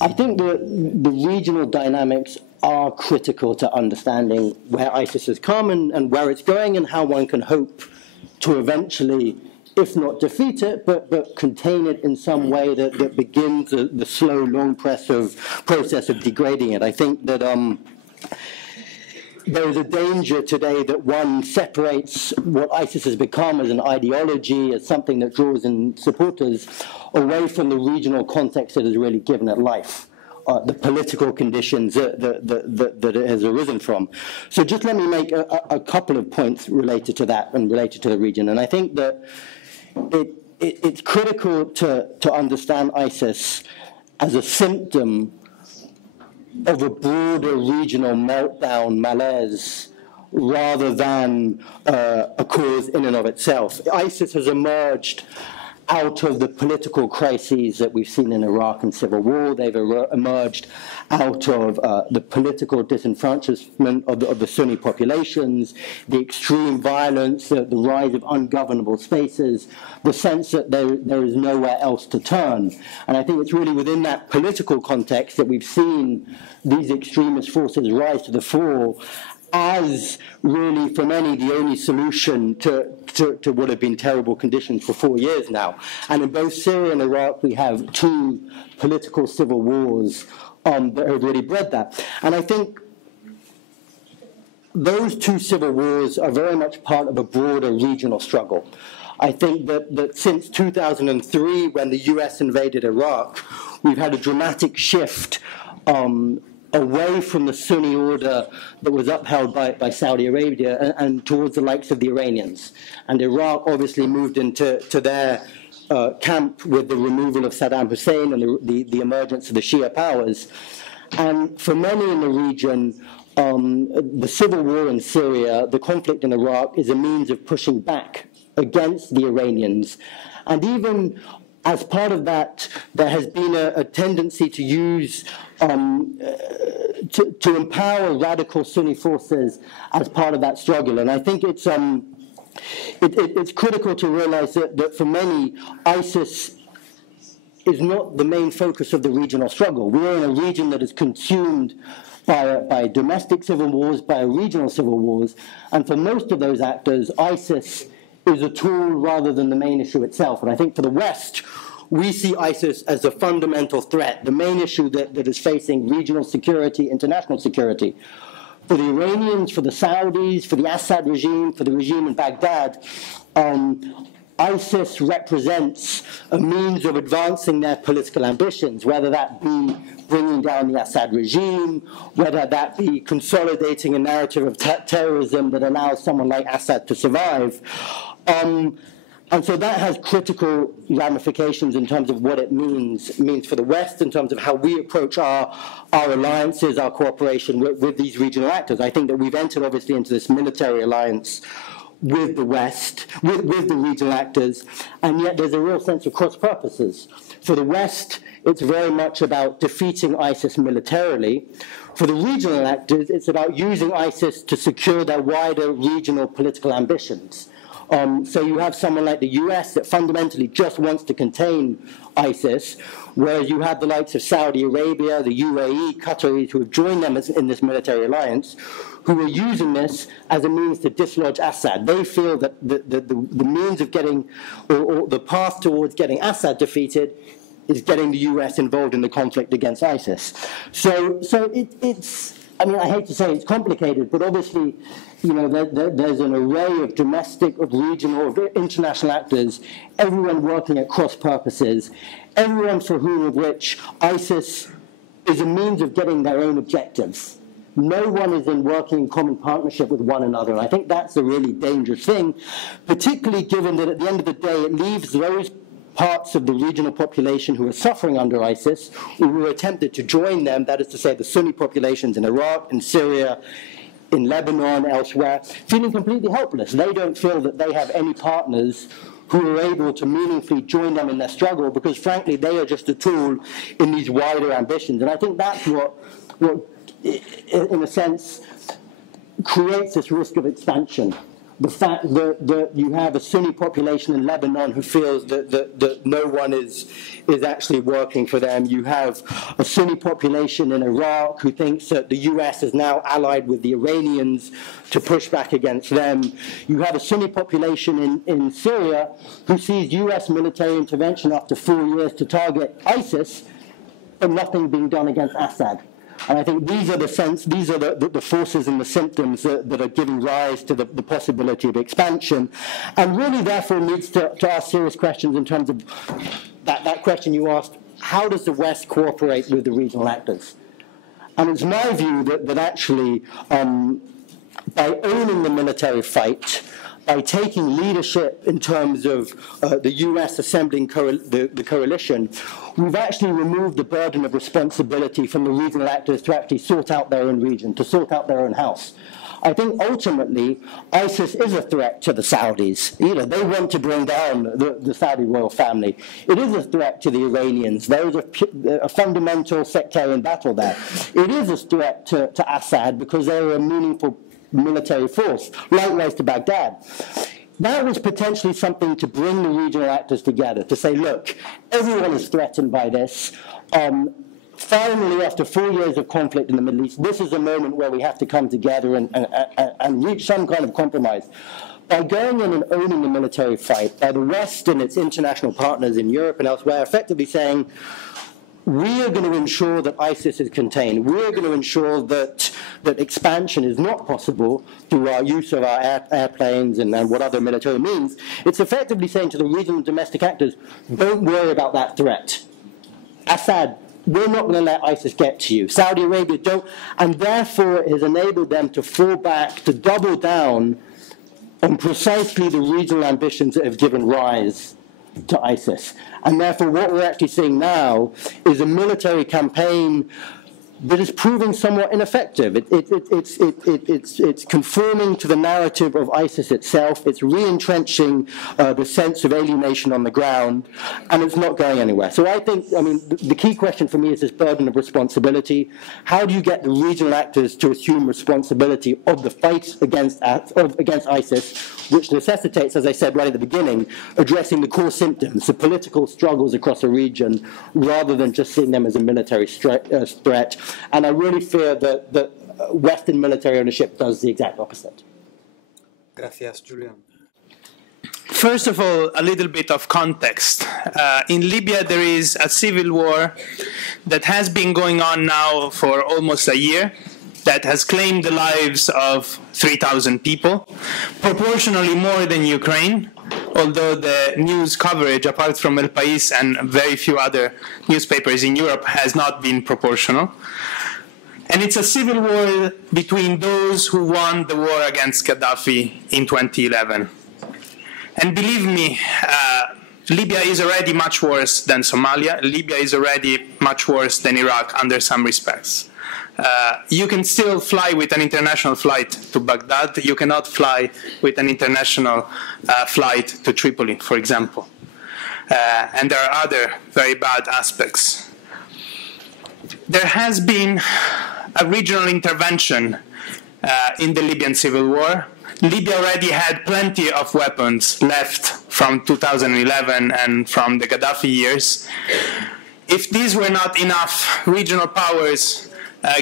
I think the regional dynamics are critical to understanding where ISIS has come and where it's going and how one can hope to eventually, if not defeat it, but contain it in some way that begins the slow, long process of degrading it. I think that there is a danger today that one separates what ISIS has become as an ideology, as something that draws in supporters, away from the regional context that has really given it life, the political conditions that it has arisen from. So just let me make a couple of points related to that and related to the region. And I think that it's critical to understand ISIS as a symptom of a broader regional meltdown, malaise, rather than a cause in and of itself. ISIS has emerged out of the political crises that we've seen in Iraq and civil war. They've emerged out of the political disenfranchisement of the Sunni populations, the extreme violence, the rise of ungovernable spaces, the sense that there is nowhere else to turn. And I think it's really within that political context that we've seen these extremist forces rise to the fore as really, for many, the only solution to what have been terrible conditions for 4 years now. And in both Syria and Iraq, we have two political civil wars that have really bred that. And I think those two civil wars are very much part of a broader regional struggle. I think that since 2003, when the US invaded Iraq, we've had a dramatic shift away from the Sunni order that was upheld by Saudi Arabia and towards the likes of the Iranians. And Iraq obviously moved into their camp with the removal of Saddam Hussein and the emergence of the Shia powers. And for many in the region, the civil war in Syria, the conflict in Iraq, is a means of pushing back against the Iranians. And even as part of that, there has been a tendency to use, to empower radical Sunni forces as part of that struggle. And I think it's critical to realize that for many, ISIS is not the main focus of the regional struggle. We are in a region that is consumed by domestic civil wars, by regional civil wars, and for most of those actors, ISIS is a tool rather than the main issue itself. And I think for the West, we see ISIS as a fundamental threat, the main issue that is facing regional security, international security. For the Iranians, for the Saudis, for the Assad regime, for the regime in Baghdad, ISIS represents a means of advancing their political ambitions, whether that be bringing down the Assad regime, whether that be consolidating a narrative of terrorism that allows someone like Assad to survive. And so that has critical ramifications in terms of what it means for the West, in terms of how we approach our alliances, our cooperation with these regional actors. I think that we've entered, obviously, into this military alliance with the West, with the regional actors, and yet there's a real sense of cross purposes. For the West, it's very much about defeating ISIS militarily. For the regional actors, it's about using ISIS to secure their wider regional political ambitions. So you have someone like the US that fundamentally just wants to contain ISIS, whereas you have the likes of Saudi Arabia, the UAE, Qataris, who have joined them in this military alliance, who are using this as a means to dislodge Assad. They feel that the means of getting, or the path towards getting Assad defeated is getting the US involved in the conflict against ISIS. So it's, I mean, I hate to say it's complicated, but obviously, you know, there's an array of domestic, of regional, of international actors, everyone working at cross purposes, everyone for whom of which ISIS is a means of getting their own objectives. No one is in working common partnership with one another. And I think that's a really dangerous thing, particularly given that at the end of the day, it leaves those parts of the regional population who are suffering under ISIS, who attempted to join them, that is to say the Sunni populations in Iraq, in Syria, in Lebanon, elsewhere, feeling completely helpless. They don't feel that they have any partners who are able to meaningfully join them in their struggle because, frankly, they are just a tool in these wider ambitions. And I think that's what in a sense, creates this risk of expansion the fact that you have a Sunni population in Lebanon who feels that no one is actually working for them. You have a Sunni population in Iraq who thinks that the US is now allied with the Iranians to push back against them. You have a Sunni population in Syria who sees US military intervention after 4 years to target ISIS, but nothing being done against Assad. And I think these are the forces and the symptoms that are giving rise to the possibility of expansion, and really therefore needs to ask serious questions in terms of that question you asked: how does the West cooperate with the regional actors? And it's my view that actually by owning the military fight, by taking leadership in terms of the US assembling the coalition, we've actually removed the burden of responsibility from the regional actors to actually sort out their own region, to sort out their own house. I think ultimately ISIS is a threat to the Saudis. You know, they want to bring down the Saudi royal family. It is a threat to the Iranians. There is a fundamental sectarian battle there. It is a threat to Assad because they're a meaningful military force, likewise to Baghdad. That was potentially something to bring the regional actors together, to say, look, everyone is threatened by this. Finally, after 4 years of conflict in the Middle East, this is a moment where we have to come together and reach some kind of compromise. By going in and owning the military fight, by the West and its international partners in Europe and elsewhere, effectively saying, we are going to ensure that ISIS is contained. We are going to ensure that expansion is not possible through our use of our airplanes and what other military means. It's effectively saying to the regional and domestic actors, don't worry about that threat. Assad, we're not going to let ISIS get to you. Saudi Arabia, don't. And therefore, it has enabled them to fall back, to double down on precisely the regional ambitions that have given rise to ISIS. And therefore what we're actually seeing now is a military campaign that is proving somewhat ineffective. It's conforming to the narrative of ISIS itself. It's re-entrenching the sense of alienation on the ground, and it's not going anywhere. So I think, I mean, the key question for me is this burden of responsibility. How do you get the regional actors to assume responsibility of the fight against ISIS, which necessitates, as I said right at the beginning, addressing the core symptoms, the political struggles across the region, rather than just seeing them as a military threat. And I really fear that Western military ownership does the exact opposite. Gracias, Julien. First of all, a little bit of context. In Libya, there is a civil war that has been going on now for almost a year, that has claimed the lives of 3,000 people, proportionally more than Ukraine, although the news coverage, apart from El País and very few other newspapers in Europe, has not been proportional. And it's a civil war between those who won the war against Gaddafi in 2011. And believe me, Libya is already much worse than Somalia. Libya is already much worse than Iraq under some respects. You can still fly with an international flight to Baghdad. You cannot fly with an international flight to Tripoli, for example. And there are other very bad aspects. There has been a regional intervention in the Libyan civil war. Libya already had plenty of weapons left from 2011 and from the Gaddafi years. If these were not enough, regional powers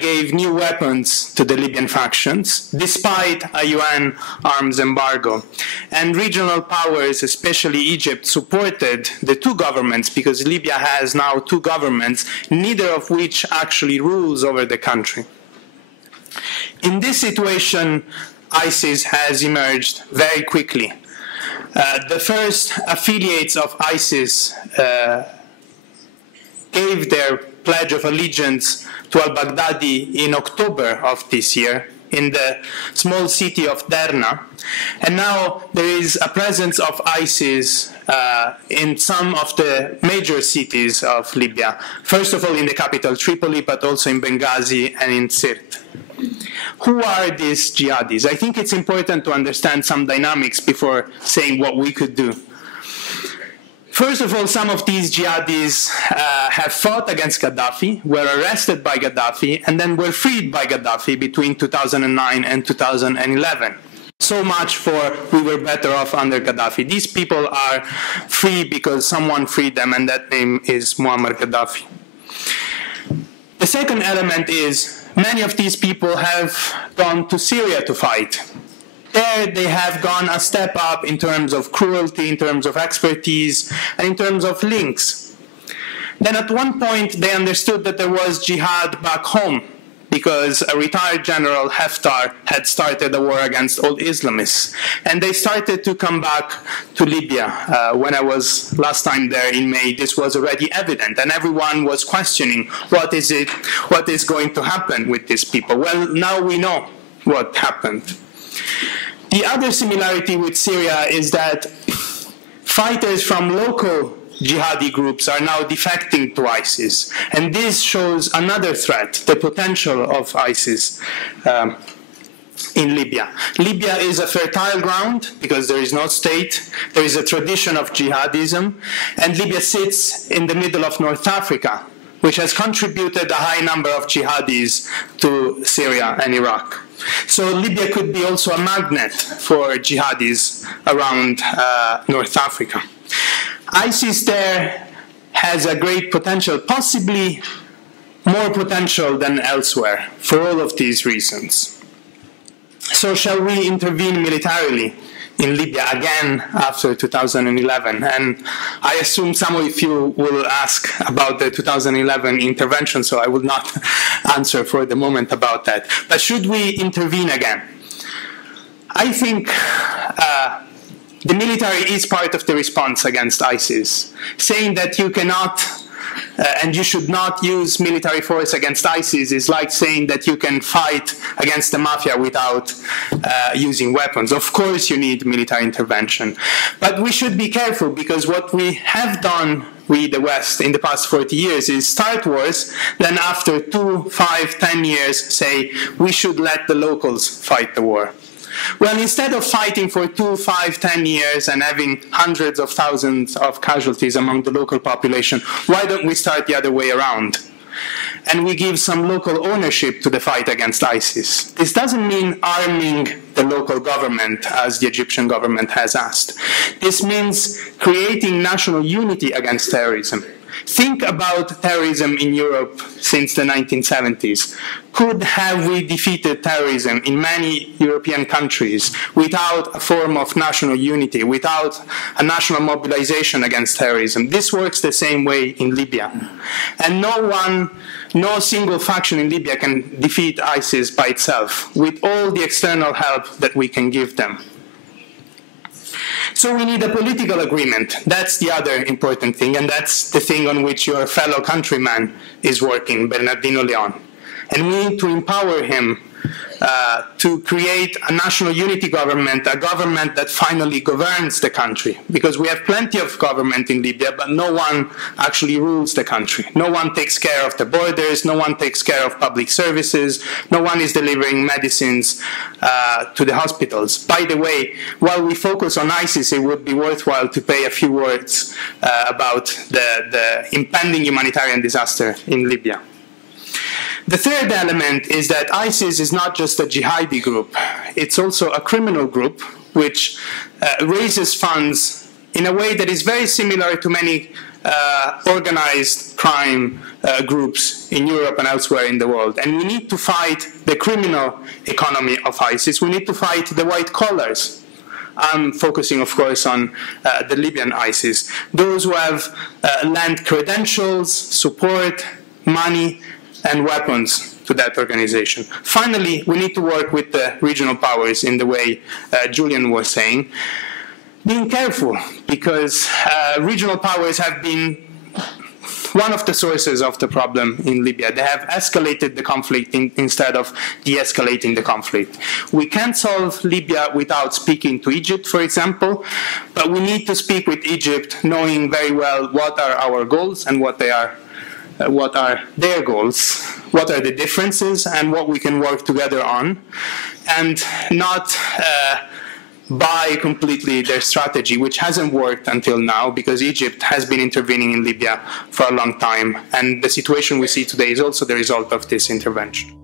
gave new weapons to the Libyan factions, despite a UN arms embargo. And regional powers, especially Egypt, supported the two governments, because Libya has now two governments, neither of which actually rules over the country. In this situation, ISIS has emerged very quickly. The first affiliates of ISIS gave their pledge of allegiance to al-Baghdadi in October of this year in the small city of Derna. And now there is a presence of ISIS in some of the major cities of Libya. First of all in the capital Tripoli, but also in Benghazi and in Sirte. Who are these jihadis? I think it's important to understand some dynamics before saying what we could do. First of all, some of these jihadis have fought against Gaddafi, were arrested by Gaddafi, and then were freed by Gaddafi between 2009 and 2011. So much for we were better off under Gaddafi. These people are free because someone freed them, and that name is Muammar Gaddafi. The second element is many of these people have gone to Syria to fight. There they have gone a step up in terms of cruelty, in terms of expertise, and in terms of links. Then at one point they understood that there was jihad back home, because a retired general, Haftar, had started a war against all Islamists. And they started to come back to Libya. When I was last time there in May, this was already evident, and everyone was questioning what is going to happen with these people. Well, now we know what happened. The other similarity with Syria is that fighters from local jihadi groups are now defecting to ISIS. And this shows another threat, the potential of ISIS in Libya. Libya is a fertile ground because there is no state. There is a tradition of jihadism. And Libya sits in the middle of North Africa, which has contributed a high number of jihadis to Syria and Iraq. So Libya could be also a magnet for jihadis around North Africa. ISIS there has a great potential, possibly more potential than elsewhere, for all of these reasons. So shall we intervene militarily in Libya again after 2011? And I assume some of you will ask about the 2011 intervention, so I will not answer for the moment about that. But should we intervene again? I think the military is part of the response against ISIS. Saying that you cannot and you should not use military force against ISIS is like saying that you can fight against the mafia without using weapons. Of course you need military intervention. But we should be careful, because what we have done, we, the West, in the past 40 years is start wars, then after 2, 5, 10 years say we should let the locals fight the war. Well, instead of fighting for 2, 5, 10 years and having hundreds of thousands of casualties among the local population, why don't we start the other way around? And we give some local ownership to the fight against ISIS. This doesn't mean arming the local government, as the Egyptian government has asked. This means creating national unity against terrorism. Think about terrorism in Europe since the 1970s. Have we defeated terrorism in many European countries without a form of national unity, without a national mobilization against terrorism? This works the same way in Libya. And no single faction in Libya can defeat ISIS by itself, with all the external help that we can give them. So we need a political agreement. That's the other important thing, and that's the thing on which your fellow countryman is working, Bernardino Leon. And we need to empower him to create a national unity government, a government that finally governs the country. Because we have plenty of government in Libya, but no one actually rules the country. No one takes care of the borders, no one takes care of public services, no one is delivering medicines to the hospitals. By the way, while we focus on ISIS, it would be worthwhile to pay a few words about the impending humanitarian disaster in Libya. The third element is that ISIS is not just a jihadi group. It's also a criminal group which raises funds in a way that is very similar to many organized crime groups in Europe and elsewhere in the world. And we need to fight the criminal economy of ISIS. We need to fight the white collars. I'm focusing, of course, on the Libyan ISIS. Those who have lent credentials, support, money, and weapons to that organization. Finally, we need to work with the regional powers in the way Julien was saying, being careful, because regional powers have been one of the sources of the problem in Libya. They have escalated the conflict instead of de-escalating the conflict. We can't solve Libya without speaking to Egypt, for example, but we need to speak with Egypt knowing very well what are our goals and what are their goals, what are the differences, and what we can work together on, and not buy completely their strategy, which hasn't worked until now, because Egypt has been intervening in Libya for a long time, and the situation we see today is also the result of this intervention.